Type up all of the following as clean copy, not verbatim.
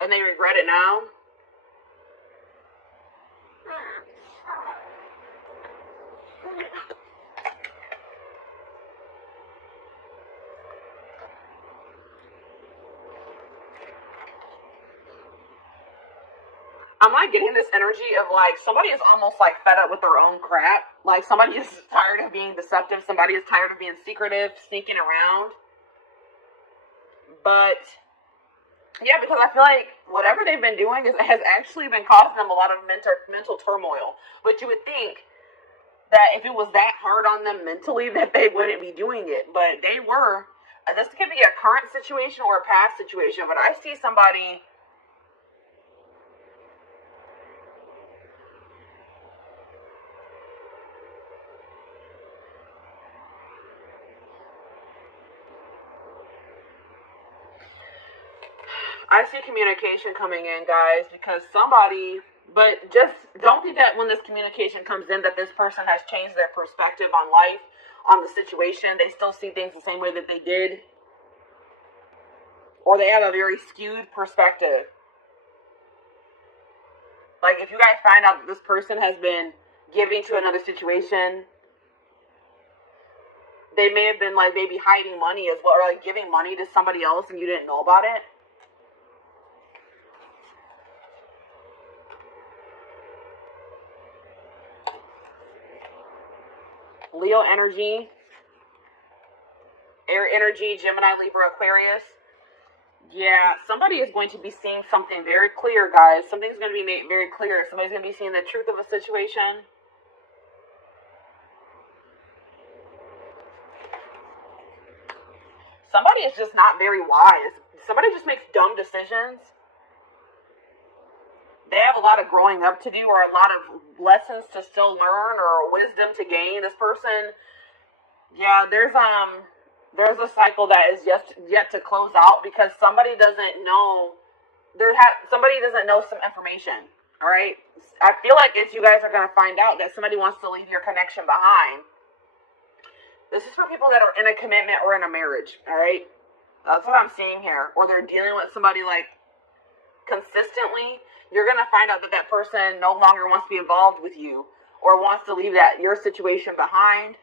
and they regret it now. I'm like getting this energy of like somebody is almost like fed up with their own crap. Like somebody is tired of being deceptive. Somebody is tired of being secretive, sneaking around. But yeah, because I feel like whatever they've been doing has actually been causing them a lot of mental turmoil. But you would think that if it was that hard on them mentally that they wouldn't be doing it. But they were. This could be a current situation or a past situation. But I see somebody... I see communication coming in, guys, because somebody, but just don't think that when this communication comes in that this person has changed their perspective on life, on the situation. They still see things the same way that they did, or they have a very skewed perspective. Like, if you guys find out that this person has been giving to another situation, they may have been, like, maybe hiding money as well, or, like, giving money to somebody else and you didn't know about it. Leo energy, air energy, Gemini, Libra, Aquarius. Yeah, somebody is going to be seeing something very clear, guys. Something's going to be made very clear. Somebody's going to be seeing the truth of a situation. Somebody is just not very wise. Somebody just makes dumb decisions. They have a lot of growing up to do, or a lot of lessons to still learn, or wisdom to gain. This person, yeah, there's a cycle that is yet to close out because somebody doesn't know. Somebody doesn't know some information. All right, I feel like if you guys are gonna find out that somebody wants to leave your connection behind. This is for people that are in a commitment or in a marriage. All right, that's what I'm seeing here. Or they're dealing with somebody like consistently. You're going to find out that that person no longer wants to be involved with you or wants to leave your situation behind.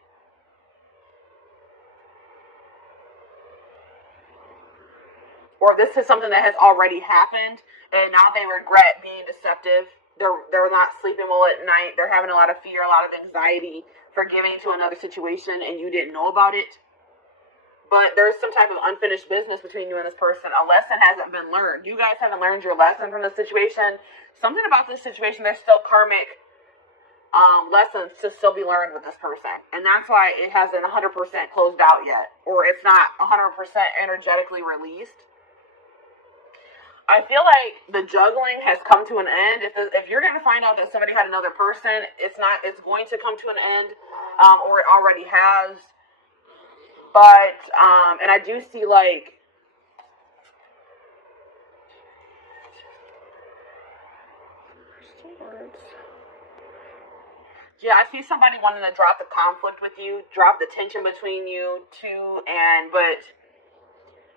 Or this is something that has already happened and now they regret being deceptive. They're not sleeping well at night. They're having a lot of fear, a lot of anxiety for giving to another situation and you didn't know about it. But there's some type of unfinished business between you and this person. A lesson hasn't been learned. You guys haven't learned your lesson from this situation. Something about this situation, there's still karmic lessons to still be learned with this person. And that's why it hasn't 100% closed out yet. Or it's not 100% energetically released. I feel like the juggling has come to an end. If you're going to find out that somebody had another person, it's going to come to an end, or it already has. But, and I do see, like, yeah, I see somebody wanting to drop the conflict with you, drop the tension between you two, but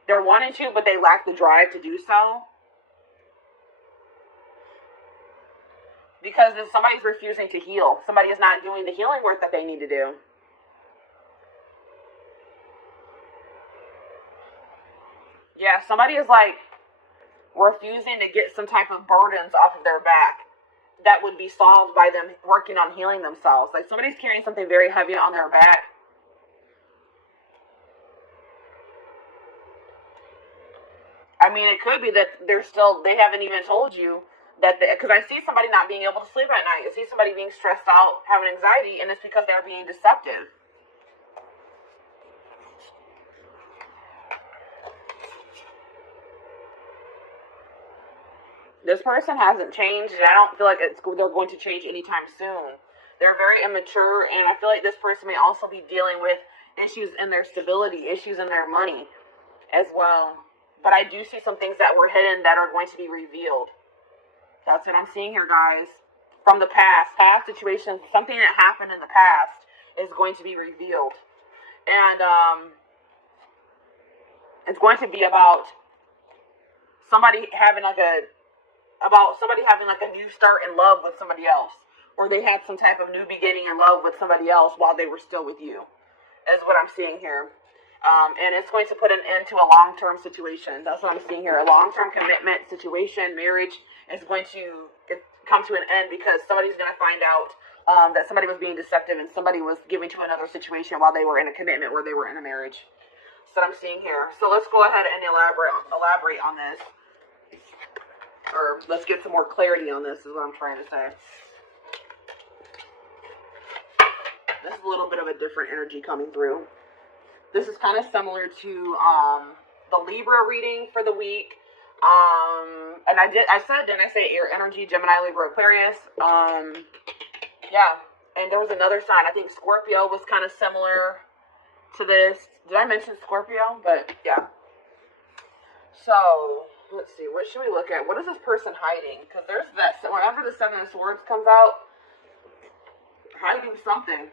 they're wanting to, but they lack the drive to do so. Because somebody's refusing to heal. Somebody is not doing the healing work that they need to do. Yeah, somebody is like refusing to get some type of burdens off of their back that would be solved by them working on healing themselves. Like somebody's carrying something very heavy on their back. I mean, it could be that they haven't even told you that, because I see somebody not being able to sleep at night. I see somebody being stressed out, having anxiety, and it's because they're being deceptive. This person hasn't changed, and I don't feel like they're going to change anytime soon. They're very immature, and I feel like this person may also be dealing with issues in their stability, issues in their money as well. But I do see some things that were hidden that are going to be revealed. That's what I'm seeing here, guys. From the past situations, something that happened in the past is going to be revealed. And it's going to be about somebody having like a new start in love with somebody else, or they had some type of new beginning in love with somebody else while they were still with you, is what I'm seeing here. And it's going to put an end to a long-term situation. That's what I'm seeing here. A long-term commitment situation, marriage, is going to come to an end because somebody's going to find out that somebody was being deceptive and somebody was giving to another situation while they were in a commitment or they were in a marriage. That's what I'm seeing here. So let's go ahead and elaborate on this. Or let's get some more clarity on this is what I'm trying to say. This is a little bit of a different energy coming through. This is kind of similar to the Libra reading for the week. And didn't I say air energy, Gemini, Libra, Aquarius? Yeah. And there was another sign. I think Scorpio was kind of similar to this. Did I mention Scorpio? But yeah. So let's see. What should we look at? What is this person hiding? Because there's that. Whenever the Seven of Swords comes out, hiding something.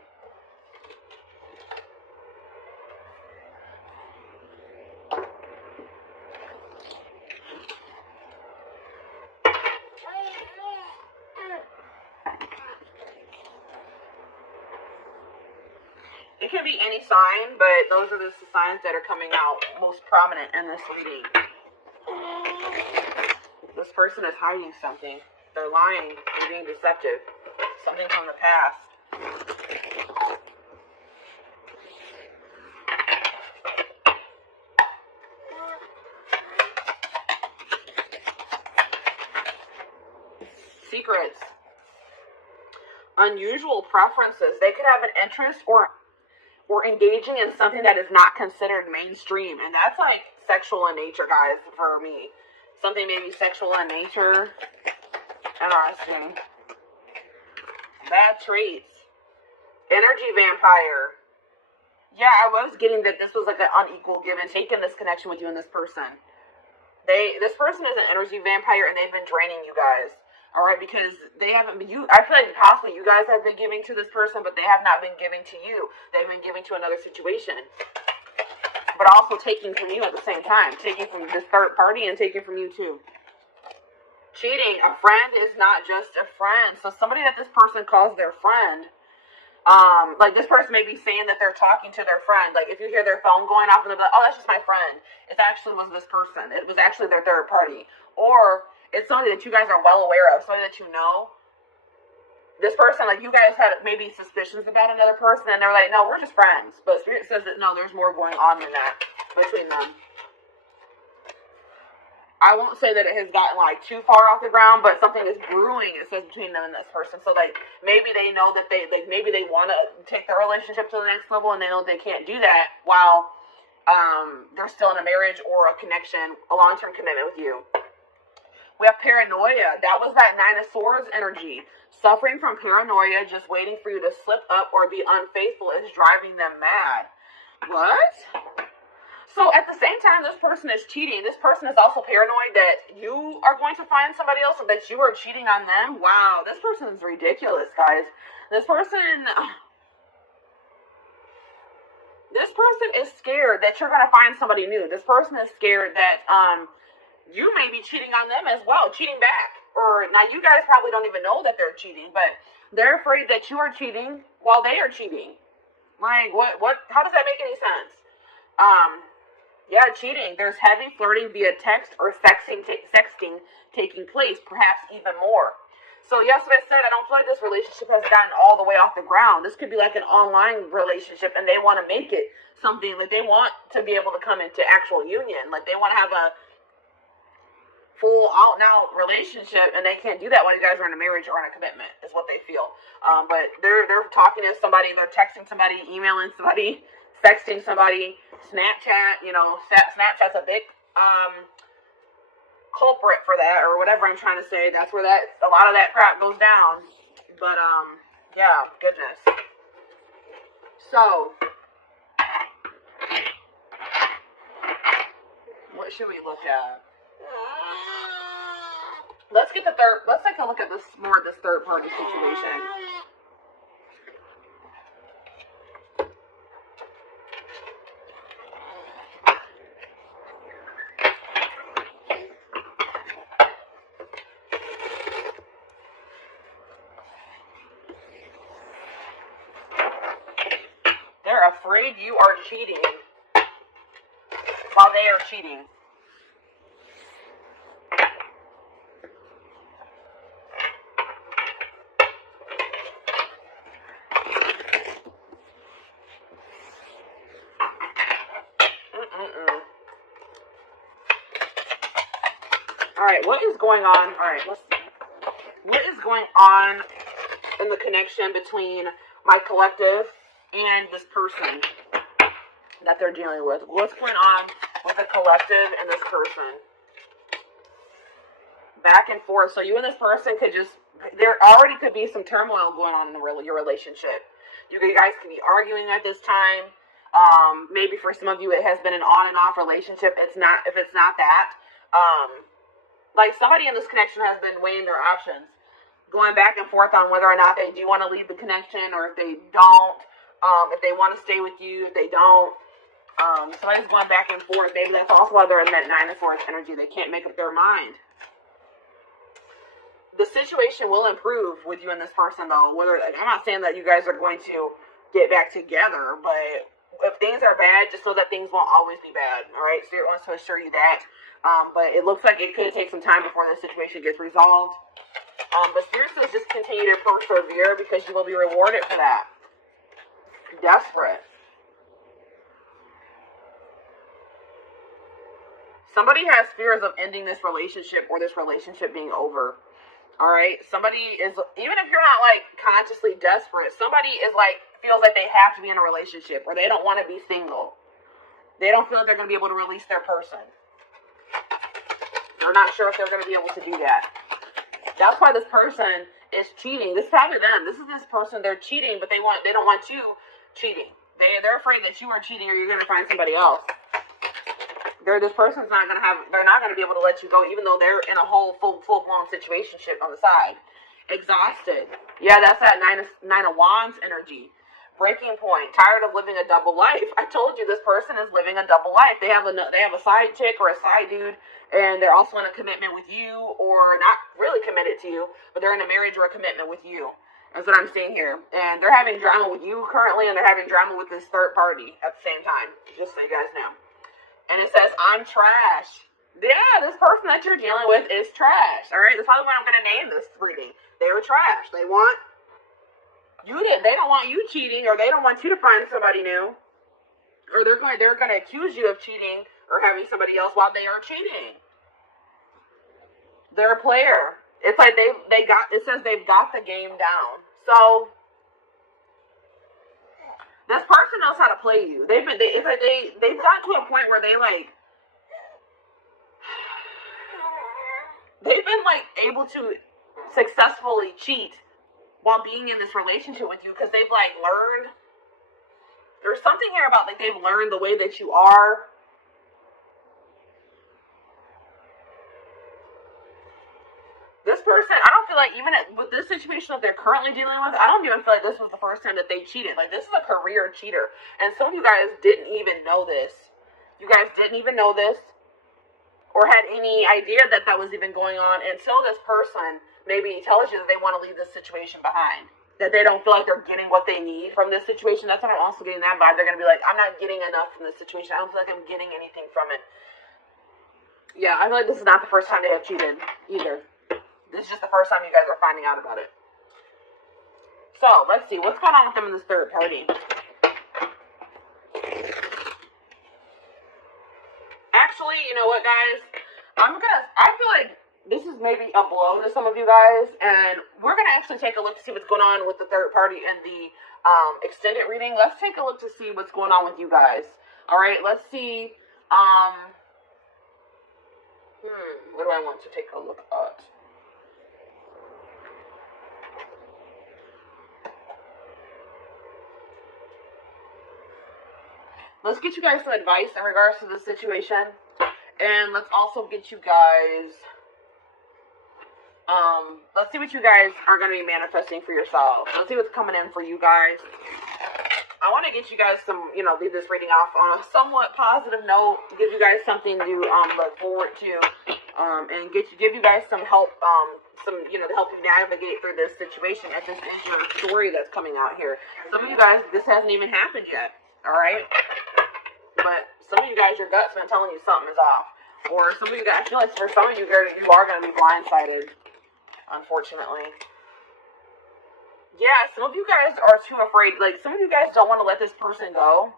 It can be any sign, but those are the signs that are coming out most prominent in this reading. This person is hiding something. They're lying. They're being deceptive. Something from the past. Secrets. Unusual preferences. They could have an interest or engaging in something that is not considered mainstream. And that's like sexual in nature, guys, for me. Something maybe sexual in nature. Interesting. Bad traits. Energy vampire. Yeah, I was getting that this was like an unequal give and take in this connection with you and this person. This person is an energy vampire and they've been draining you guys. All right, because they haven't been, I feel like possibly you guys have been giving to this person, but they have not been giving to you. They've been giving to another situation. But also taking from you at the same time. Taking from this third party and taking from you too. Cheating. A friend is not just a friend. So somebody that this person calls their friend, like this person may be saying that they're talking to their friend. Like if you hear their phone going off and they're like, oh, that's just my friend. It actually was this person. It was actually their third party. Or it's somebody that you guys are well aware of, somebody that you know. This person, like you guys had maybe suspicions about another person, and they're like, no, we're just friends. But Spirit says that no, there's more going on than that between them. I won't say that it has gotten like too far off the ground, but something is brewing, it says, between them and this person. So like maybe they know that maybe they want to take their relationship to the next level, and they know they can't do that while they're still in a marriage or a connection, a long-term commitment with you. We have paranoia. That was that Nine of Swords energy. Suffering from paranoia, just waiting for you to slip up or be unfaithful is driving them mad. What? So at the same time this person is cheating, this person is also paranoid that you are going to find somebody else or that you are cheating on them. Wow, this person is ridiculous, guys. This person is scared that you're going to find somebody new. This person is scared that you may be cheating on them as well, cheating back. Or now you guys probably don't even know that they're cheating, but they're afraid that you are cheating while they are cheating. Like what how does that make any sense? Yeah, cheating. There's heavy flirting via text or sexting taking place, perhaps even more. So yes, what I said, I don't feel like this relationship has gotten all the way off the ground. This could be like an online relationship and they want to make it something, like they want to be able to come into actual union. Like they want to have a full out and out relationship, and they can't do that while you guys are in a marriage or in a commitment, is what they feel. But they're talking to somebody, they're texting somebody, emailing somebody, sexting somebody, Snapchat. You know, Snapchat's a big culprit for that, or whatever I'm trying to say. That's where a lot of that crap goes down. But yeah, goodness. So what should we look at? Let's take a look at this third party situation. they're afraid you are cheating while they are cheating. Alright, what is going on? Alright, let's see. What is going on in the connection between my collective and this person that they're dealing with? What's going on with the collective and this person? Back and forth. So you and this person could just, there already could be some turmoil going on in your relationship. You guys could be arguing at this time. Maybe for some of you it has been an on and off relationship. If it's not that. Like somebody in this connection has been weighing their options, going back and forth on whether or not they do want to leave the connection, or if they don't, if they want to stay with you, if they don't. Somebody's going back and forth. Maybe that's also why they're in that 9 of Swords energy. They can't make up their mind. The situation will improve with you and this person, though. I'm not saying that you guys are going to get back together, but if things are bad, just know that things won't always be bad. All right, Spirit wants to assure you that. But it looks like it could take some time before this situation gets resolved. But Spirit says just continue to persevere because you will be rewarded for that. Desperate. Somebody has fears of ending this relationship or this relationship being over. Alright? Somebody is, even if you're not like consciously desperate, somebody is like, feels like they have to be in a relationship, or they don't want to be single. They don't feel like they're going to be able to release their person. They're not sure if they're going to be able to do that. That's why this person is cheating. This is probably them. This is this person. They're cheating, but they don't want you cheating. They're afraid that you are cheating, or you're going to find somebody else. This person's not going to have. They're not going to be able to let you go, even though they're in a whole full-blown situationship on the side. Exhausted. Yeah, that's that nine of Wands energy. Breaking point. Tired of living a double life. I told you this person is living a double life. They have a side chick or a side dude, and they're also in a commitment with you, or not really committed to you, but they're in a marriage or a commitment with you. That's what I'm seeing here. And they're having drama with you currently, and they're having drama with this third party at the same time. Just so you guys know. And it says, I'm trash. Yeah, this person that you're dealing with is trash. All right, that's probably what I'm going to name this reading. They were trash. They don't want you cheating, or they don't want you to find somebody new, or they're going to accuse you of cheating or having somebody else while they are cheating. They're a player. It's like it says they've got the game down. So this person knows how to play you. They've gotten to a point where they've been able to successfully cheat while being in this relationship with you, because they've learned. There's something here about they've learned the way that you are. This person, I don't feel like, even with this situation that they're currently dealing with, I don't even feel like this was the first time that they cheated. This is a career cheater. And some of you guys didn't even know this. You guys didn't even know this, or had any idea that was even going on, until this person maybe tells you that they want to leave this situation behind. That they don't feel like they're getting what they need from this situation. That's what I'm also getting that vibe. They're going to be like, I'm not getting enough from this situation. I don't feel like I'm getting anything from it. Yeah, I feel like this is not the first time they have cheated either. This is just the first time you guys are finding out about it. So, let's see. What's going on with them in this third party? Actually, you know what, guys? I feel like this is maybe a blow to some of you guys, and we're going to actually take a look to see what's going on with the third party in the extended reading. Let's take a look to see what's going on with you guys. Alright, let's see. What do I want to take a look at? Let's get you guys some advice in regards to the situation. And let's also get you guys, let's see what you guys are going to be manifesting for yourselves. Let's see what's coming in for you guys. I want to get you guys some, leave this reading off on a somewhat positive note, give you guys something to look forward to, and give you guys some help, to help you navigate through this situation, as this is your story that's coming out here. Some of you guys, this hasn't even happened yet. All right? But some of you guys, your gut's been telling you something is off. Or some of you guys, I feel like for some of you, you are going to be blindsided, unfortunately. Yeah, some of you guys are too afraid. Like, some of you guys don't want to let this person go.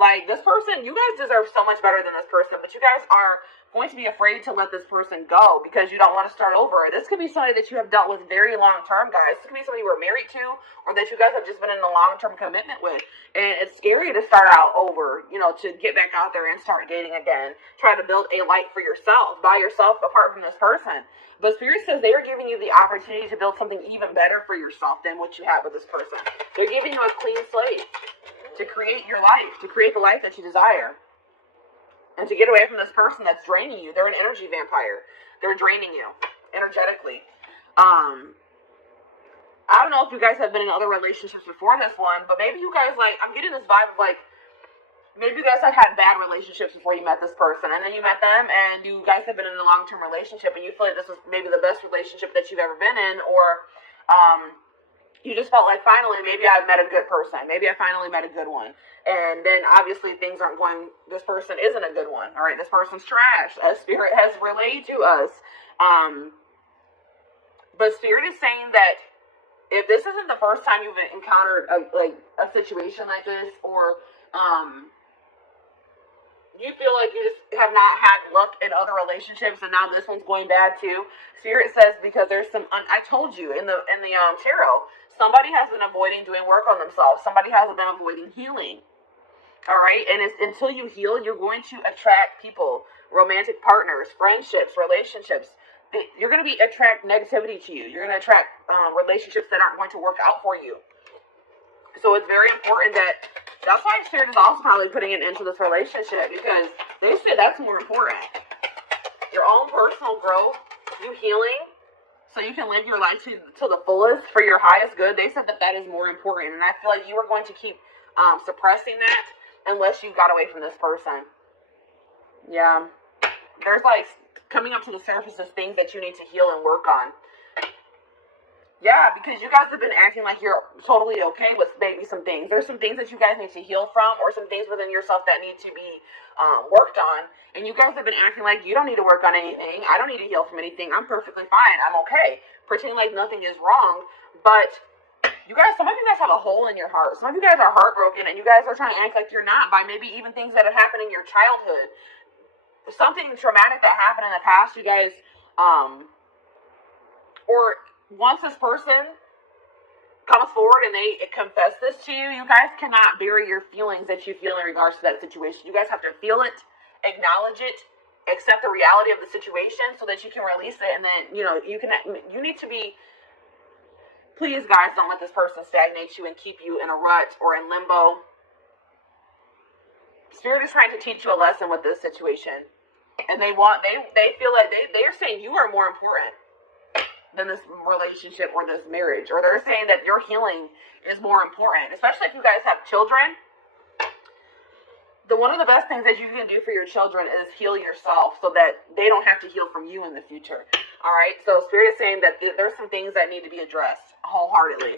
Like, this person, you guys deserve so much better than this person, but you guys are going to be afraid to let this person go because you don't want to start over. This could be somebody that you have dealt with very long term, guys. This could be somebody you were married to or that you guys have just been in a long-term commitment with. And it's scary to start out over, you know, to get back out there and start dating again. Try to build a life for yourself, by yourself, apart from this person. But Spirit says they are giving you the opportunity to build something even better for yourself than what you have with this person. They're giving you a clean slate to create your life, to create the life that you desire, and to get away from this person that's draining you. They're an energy vampire. They're draining you energetically. I don't know if you guys have been in other relationships before this one, but maybe you guys, like, I'm getting this vibe of, like, maybe you guys have had bad relationships before you met this person, and then you met them, and you guys have been in a long-term relationship, and you feel like this was maybe the best relationship that you've ever been in, or, you just felt like, finally, maybe I met a good person. Maybe I finally met a good one. And then, obviously, things aren't going, this person isn't a good one. All right, this person's trash, as Spirit has relayed to us. But Spirit is saying that if this isn't the first time you've encountered a situation like this, or you feel like you just have not had luck in other relationships, and now this one's going bad too. Spirit says because there's some. I told you in the tarot, somebody has been avoiding doing work on themselves. Somebody has been avoiding healing. All right, and it's until you heal, you're going to attract people, romantic partners, friendships, relationships. You're going to attract negativity to you. You're going to attract relationships that aren't going to work out for you. So it's very important that's why Spirit is also probably putting an end to this relationship, because they say that's more important. Your own personal growth, you healing, so you can live your life to the fullest for your highest good. They said that is more important. And I feel like you are going to keep suppressing that unless you got away from this person. Yeah. There's like coming up to the surface of things that you need to heal and work on. Yeah, because you guys have been acting like you're totally okay with maybe some things. There's some things that you guys need to heal from, or some things within yourself that need to be worked on. And you guys have been acting like you don't need to work on anything. I don't need to heal from anything. I'm perfectly fine. I'm okay. Pretending like nothing is wrong. But you guys, some of you guys have a hole in your heart. Some of you guys are heartbroken, and you guys are trying to act like you're not by maybe even things that have happened in your childhood. Something traumatic that happened in the past, you guys, or once this person comes forward and they confess this to you, you guys cannot bury your feelings that you feel in regards to that situation. You guys have to feel it, acknowledge it, accept the reality of the situation so that you can release it. And then, you need to be, please guys, don't let this person stagnate you and keep you in a rut or in limbo. Spirit is trying to teach you a lesson with this situation. And they feel like they're saying you are more important than this relationship or this marriage, or they're saying that your healing is more important, especially if you guys have children. One of the best things that you can do for your children is heal yourself so that they don't have to heal from you in the future. All right, so Spirit is saying that there's some things that need to be addressed wholeheartedly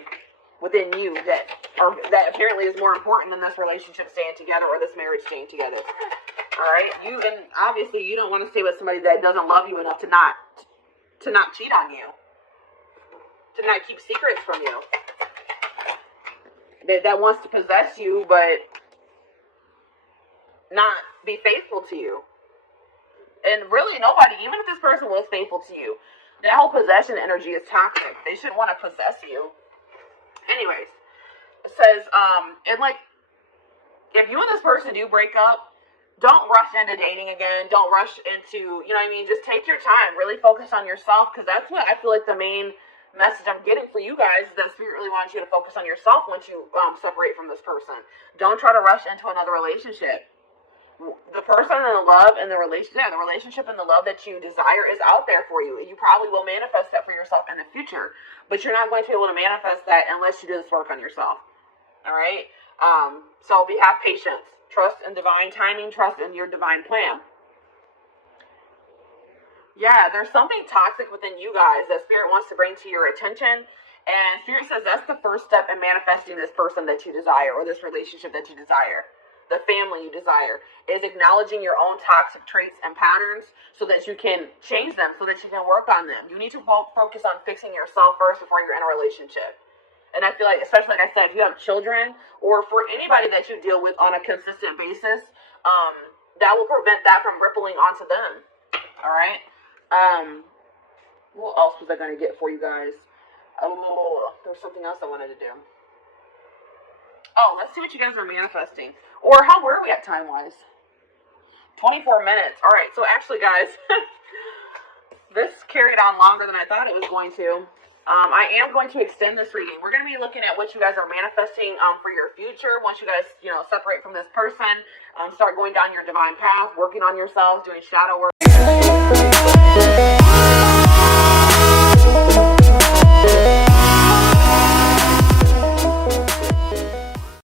within you that apparently is more important than this relationship staying together or this marriage staying together. All right, and obviously you don't want to stay with somebody that doesn't love you enough to not cheat on you, to not keep secrets from you, that wants to possess you but not be faithful to you. And really nobody, even if this person was faithful to you, that whole possession energy is toxic. They shouldn't want to possess you. Anyways, it says, and like, if you and this person do break up, don't rush into dating again. Don't rush into, just take your time. Really focus on yourself, because that's what I feel like the main message I'm getting for you guys is that Spirit really wants you to focus on yourself once you separate from this person. Don't try to rush into another relationship. The person and the love and the relationship and the love that you desire is out there for you. You probably will manifest that for yourself in the future, but you're not going to be able to manifest that unless you do this work on yourself. All right? So have patience. Trust in divine timing. Trust in your divine plan. Yeah, there's something toxic within you guys that Spirit wants to bring to your attention. And Spirit says that's the first step in manifesting this person that you desire, or this relationship that you desire, the family you desire, is acknowledging your own toxic traits and patterns so that you can change them, so that you can work on them. You need to focus on fixing yourself first before you're in a relationship. And I feel like, especially like I said, if you have children, or for anybody that you deal with on a consistent basis, that will prevent that from rippling onto them. All right. What else was I going to get for you guys? Oh, there was something else I wanted to do. Oh, let's see what you guys are manifesting. Or how were we at time-wise? 24 minutes. All right. So actually, guys, this carried on longer than I thought it was going to. I am going to extend this reading. We're going to be looking at what you guys are manifesting for your future. Once you guys, separate from this person, start going down your divine path, working on yourselves, doing shadow work.